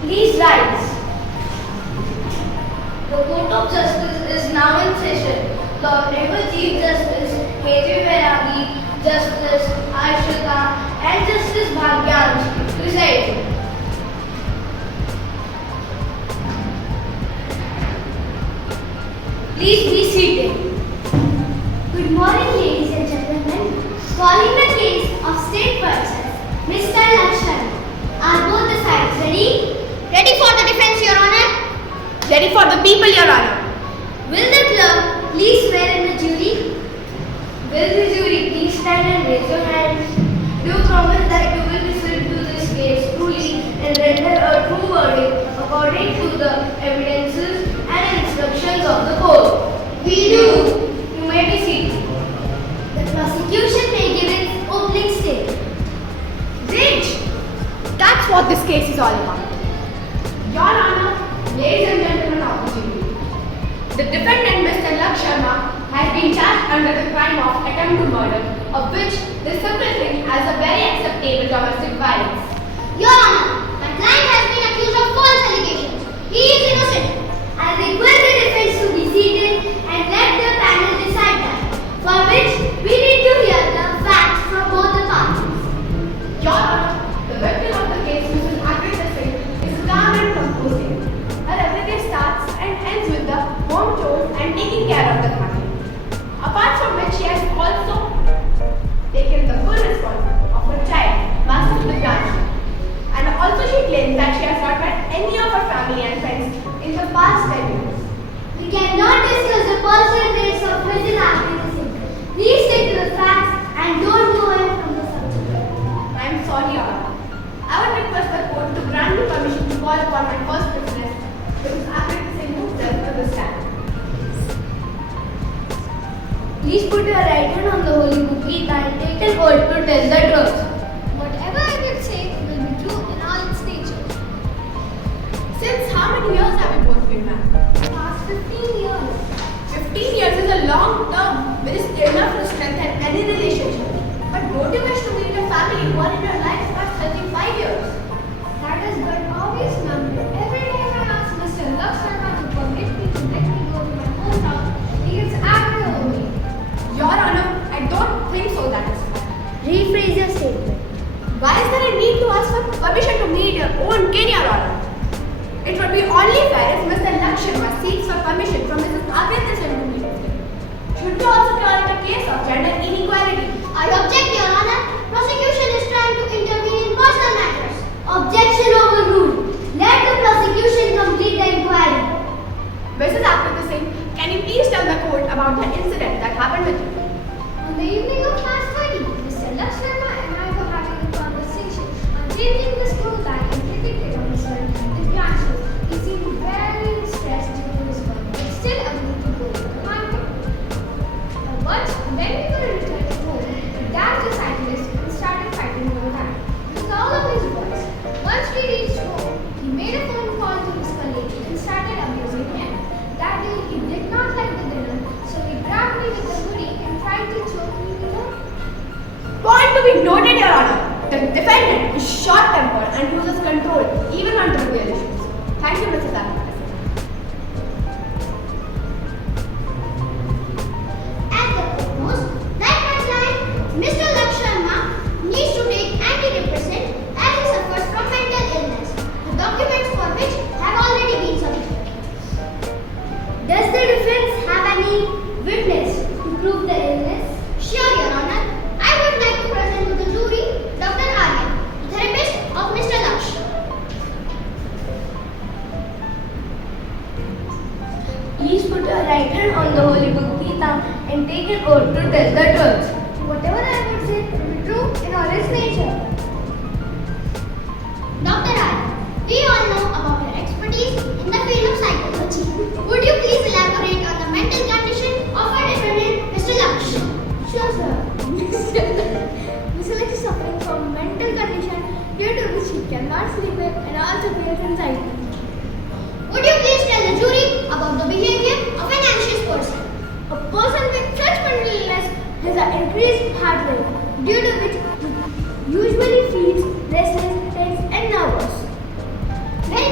Please rise. The Court of Justice is now in session. The Honorable Chief Justice K.J. Vairagi, Justice Arshita and Justice Bhagyansh presiding. Please be seated. Good morning, ladies and gentlemen. Calling the case of State versus Mr. Lakshan. Are both the sides ready? Ready for the defense, Your Honor. Ready for the people, Your Honor. Will the clerk please swear in the jury? Will the jury please stand and raise your hands? Do you promise that you will listen to this case truly and render a true verdict according to the evidences and instructions of the court? We do. You may be seated. The prosecution may give its opening statement. Great. That's what this case is all about. Your Honor, ladies and gentlemen of the jury, the defendant, Mr. Laksh Sharma, has been charged under the crime of attempt to murder, of which the simple thing as a very acceptable domestic violence. Your Honor, my client has been accused of false allegations. He is innocent. I request the defense to be seated and let the panel decide that, for which we need to hear the facts from both the parties. Your Honor, the victim of the case, Mrs. Agrita Singh, is calm and composing. Her everyday starts and ends with the home chores and taking care of the family. Apart from which, she has also taken the full responsibility of her child, Master Divyansh. And also she claims that she has not met any of her family and friends in the past 10 years. We cannot discuss the personal traits of Mrs. Agrita Singh. Please stick to the facts and don't go away from the subject. I am sorry, Your Honor. I would request the court to grant me permission to call upon my first witness, Mrs. Agrita Singh herself, to the stand. Please put your right hand on the Holy Book Gita and take an oath to tell the truth. Whatever I will say will be true in all its nature. Since how many years have you both been married? Past 15 years. 15 years is a long term, which is enough to strengthen any relationship. But don't you wish to meet a family who are in your life past 35 years? That is but obvious, ma'am. Every time I ask Mr. Laksh Sharma to permit me to let me go to my hometown, he gets angry over me. Your Honor, I don't think so that is fair. Rephrase your statement. Why is there a need to ask for permission to meet your own kin, Your Honor? It would be only fair if Mr. Laksh Sharma seeks for permission from Mrs. Agrita Singh to meet with him. Should we also call it a case of gender inequality? I object, Your Honor. Prosecution is trying to intervene in personal matters. Objection overruled. Let the prosecution complete the inquiry. Mrs. Agrita Singh, can you please tell the court about the incident that happened with you? On the evening of March 30, Mr. Laksh Sharma and I were having a conversation on changing the school bag and predicted on Mr. Divyansh. He seemed very stressed due to his work, but still agreed to go to the market. But when we were returning home, Dad decided and started fighting over that. With all of his words, once we reached home, he made a phone call to his colleague and started abusing him. That day, he did not like the dinner, so he grabbed me with the hoodie and tried to choke me with her. Point to be noted, Your Honor. The defendant is short-tempered and loses control even on trivial issues. Thank you, Mrs. Agrita Singh. As the court knows, like my client, Mr. Laksh Sharma needs to take antidepressant as he suffers from mental illness, the documents for which have already been submitted. Does the defense have any witness to prove the illness? Sure, Your Honor. I would like to present to the jury Dr. Aryan, therapist of Mr. Laksh. Please put your right hand on the Holy Book Gita and take an oath to tell the truth. Whatever I would say will be true in all its nature. Dr. Aryan, we all know about your expertise in the field of psychology. Would you please elaborate on the mental condition of our defendant, Mr. Laksh? Sure, sir. Mr. Laksh is suffering from a mental condition due to which he cannot sleep well and also feels anxiety. Would you please tell the jury about the behavior of an anxious person? A person with such mental illness has an increased heart rate, due to which he usually feels restless, tense, and nervous. Very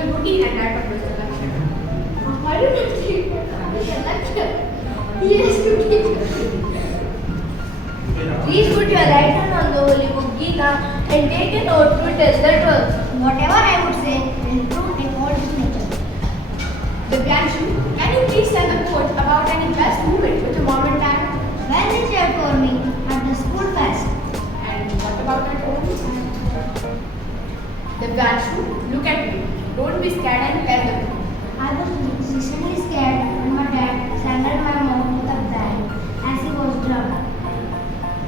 usual routine and that of Mr. Lakshman. How do you treat Mr. Lakshman? He has to teach. Please put your right hand on the holy book Gita and take an oath to tell the truth. Whatever I would say will prove in all its nature. Divyanshu, can you please tell the quote about any best moment with your mom and dad? When they shared for me at the school fest. And what about at home? Divyanshu, look at me. Don't be scared and tell the truth. I was recently scared when my dad strangled my mom with a bag as he was drunk.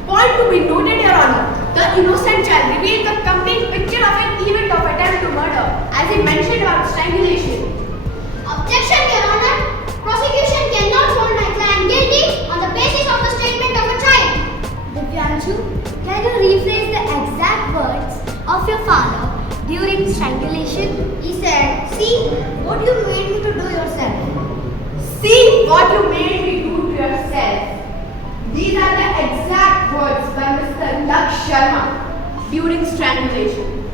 Point to be noted, Your Honor. The innocent child revealed the complete picture of an event of attempt to murder, as he mentioned about strangulation. Objection, Your Honor. Prosecution cannot hold my client guilty on the basis of the statement of a child. Divyanshu, can you rephrase the exact words of your father during strangulation? He said, "See what you made me to do yourself." See what you made me do to yourself. These are the exact words by Mr. Laksh Sharma during strangulation.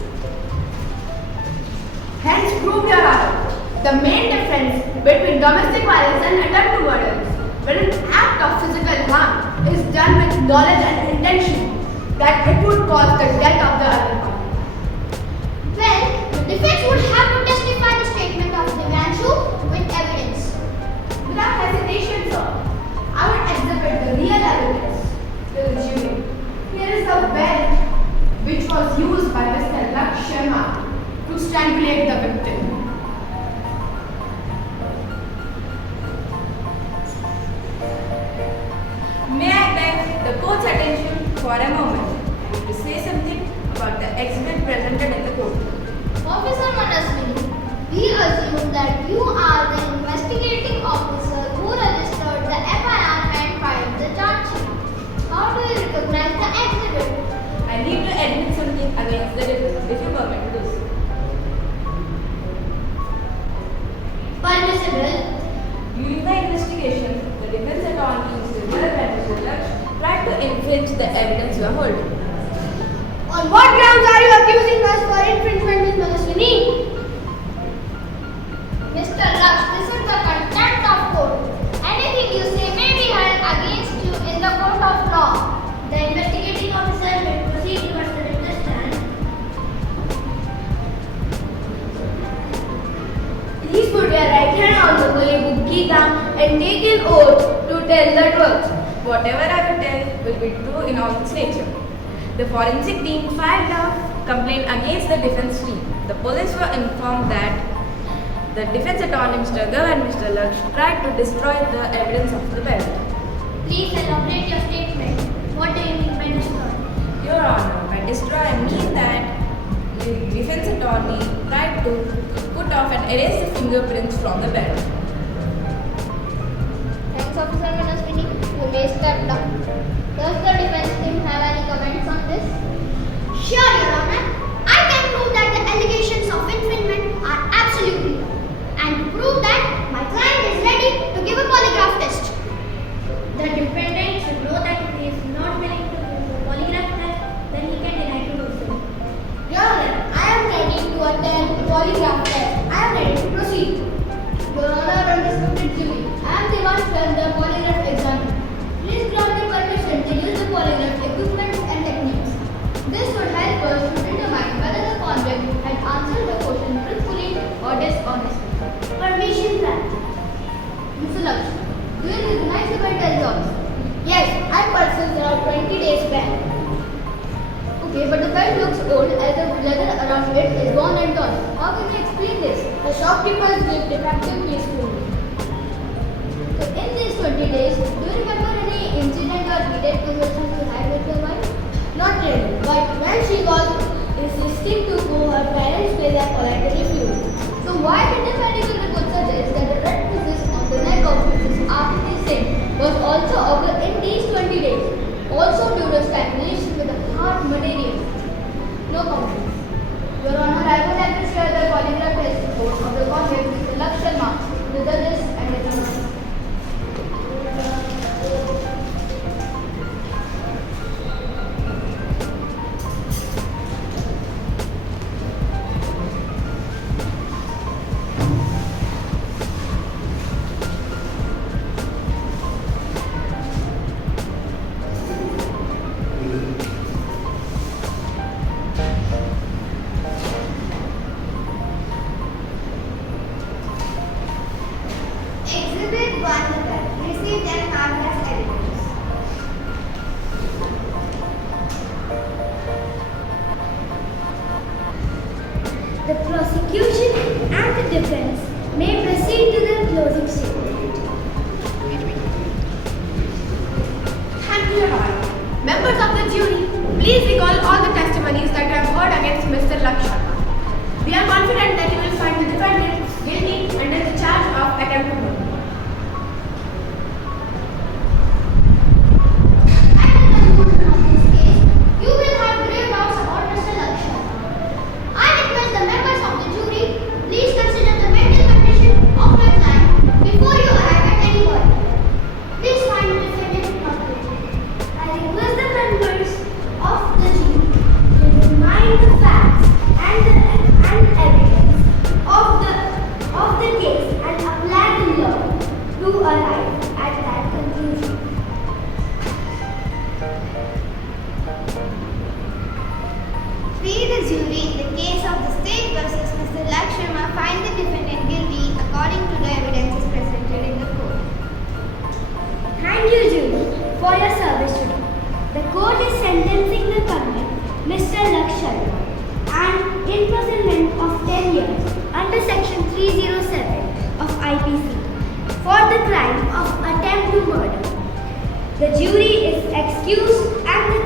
Hence proved, Your Honor, the main difference between domestic violence and attempt to murder is when an act of physical harm is done with knowledge and intention that it would cause the death of the other party. Well, the defense would have to testify the statement of Divyanshu with evidence. Without hesitation, sir, I would exhibit the real evidence to the jury. Here is the belt which was used by Mr. Laksh Sharma to strangulate the victim. May I beg the court's attention for a moment? I need to say something about the exhibit presented in the court. Officer Manaswini, we assume that you are the investigating officer who registered the FIR and filed the charge sheet. How do you recognize the exhibit? I need to admit something against the defense, if you permit to do so. Permissible. During the investigation, the defense attorney, Mr. Bharat and Mr. Laksh, tried to infringe the evidence you are holding. On what grounds are you accusing us for infringement, Ms. Manaswini? Mr. Laksh, this is the contempt of court. Anything you say may be held against you in the court of law. The investigating officer will proceed to the witness stand. Please put your right hand on the holy book Gita and take an oath to tell the truth. Whatever I will tell will be true in all its nature. The forensic team filed a complaint against the defense team. The police were informed that the defense attorney, Mr. Dev and Mr. Laksh, tried to destroy the evidence of the belt. Please elaborate your statement. What do you mean by destroy? Your Honor, by destroy I mean that the defense attorney tried to put off and erase the fingerprints from the belt. Thanks, Officer Manaswini. You may step down. Does the defense team have any comments on this? Sure, Your Honor. I can prove that the allegations of infringement are absolutely wrong. And to prove that, my client is ready to give a polygraph test. The defendant should know that if he is not willing to give a polygraph test, then he can deny to do so. Your Honor, I am ready to attend polygraph test. I am ready to proceed. Your Honor, undisputed jury, I am the one from the polygraph examiner. Please grant me permission to use the polygraph equipment and techniques. This would help us to determine whether the convict had answered the question truthfully or dishonestly. Permission granted. Mr. Laksh, do you recognize the belt as yours? Yes, I purchased it around 20 days back. Okay, but the belt looks old as the leather around it is worn and torn. How can you explain this? The shopkeepers give defective piece to me. So in these 20 days, do you remember any incident or heated conversation you had with your wife? Not really, but when she was insisting to go her parents' place, I politely refused. So why did the medical report suggest that the red pieces on the neck of Mrs. Aarti Singh was also occurred in these 20 days? Also due to stagnation with the hard material. No comments. Your Honor, I would like to share the polygraph test report of the convict Mr. Laksh Sharma with the judges and the jury. court is sentencing the convict, Mr. Lakshman, and imprisonment of 10 years under Section 307 of IPC for the crime of attempt to murder. The jury is excused and the